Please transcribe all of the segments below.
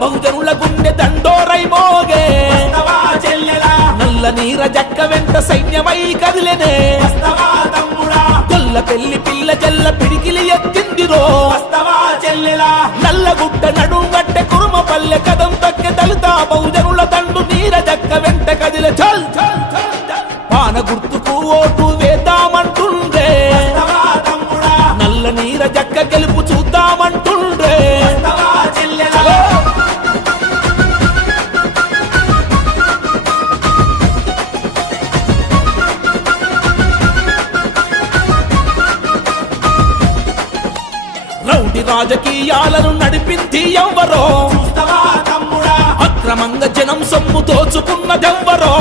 బహుజనుల గుండె దండోరై మోగే నల్ల నీర జక్క వెంట సైన్యమై కదిలెనే కొల్ల పెళ్లి పిల్ల జల్ల పిడికిలి ఎత్తిందిరో నల్లగుట్ట నడుంగట్టె కురుమ పల్లె కదం తక్కె దళిత బహుజనుల దండు నీర జక్క వెంట కదిలే చల్ పాన గుర్తుకు ఓటు వేద్దామంటుండే నల్ల నీర జక్క గెలుపు చూద్దామంటుండే రౌడి రాజకీయాలను నడిపింది ఎవ్వరో అక్రమంగా జనం సొమ్ము దోచుకున్నదెవ్వరో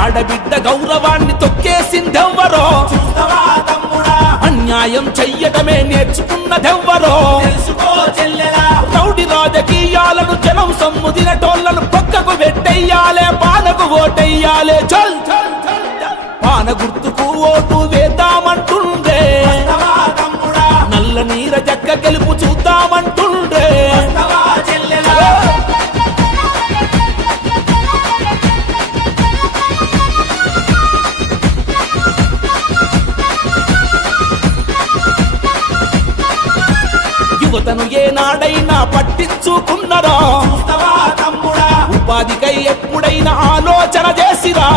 ఆడబిడ్డ గౌరవాన్ని తొక్కేసిందెవ్వరో అన్యాయం చెయ్యటమే నేర్చుకున్నదెవ్వరో రౌడి రాజకీయాలను జనం సొమ్ము తినటోళ్లను పక్కకు పెట్టెయ్యాలే పానకు ఓటెయ్యాలే చల్ పాన గుర్తుకు ఓటు వేద్దామంటుండే నల్ల నీర జక్క గెలుపు చూద్దామంటుండే యువతను ఏనాడైనా పట్టించుకున్నరా ఉపాధికై ఎప్పుడైనా ఆలోచన చేసిరా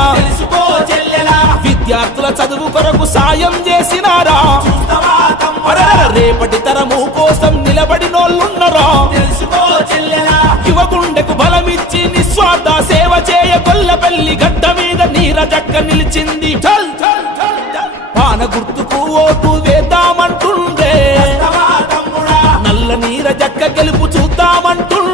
విద్యార్థుల చదువు కొరకు సాయం చేసినారా రేపటి తరము కోసం నిలబడినోళ్ళున్నరా యువ గుండెకు బలమిచ్చి నిస్వార్థ సేవ చేయ కొల్లపల్లి గడ్డ మీద నీర జక్క నిలిచింది పాన గుర్తుకు ఓటు వేద్దామంటుండే నల్ల నీర జక్క గెలుపు చూద్దామంటుండే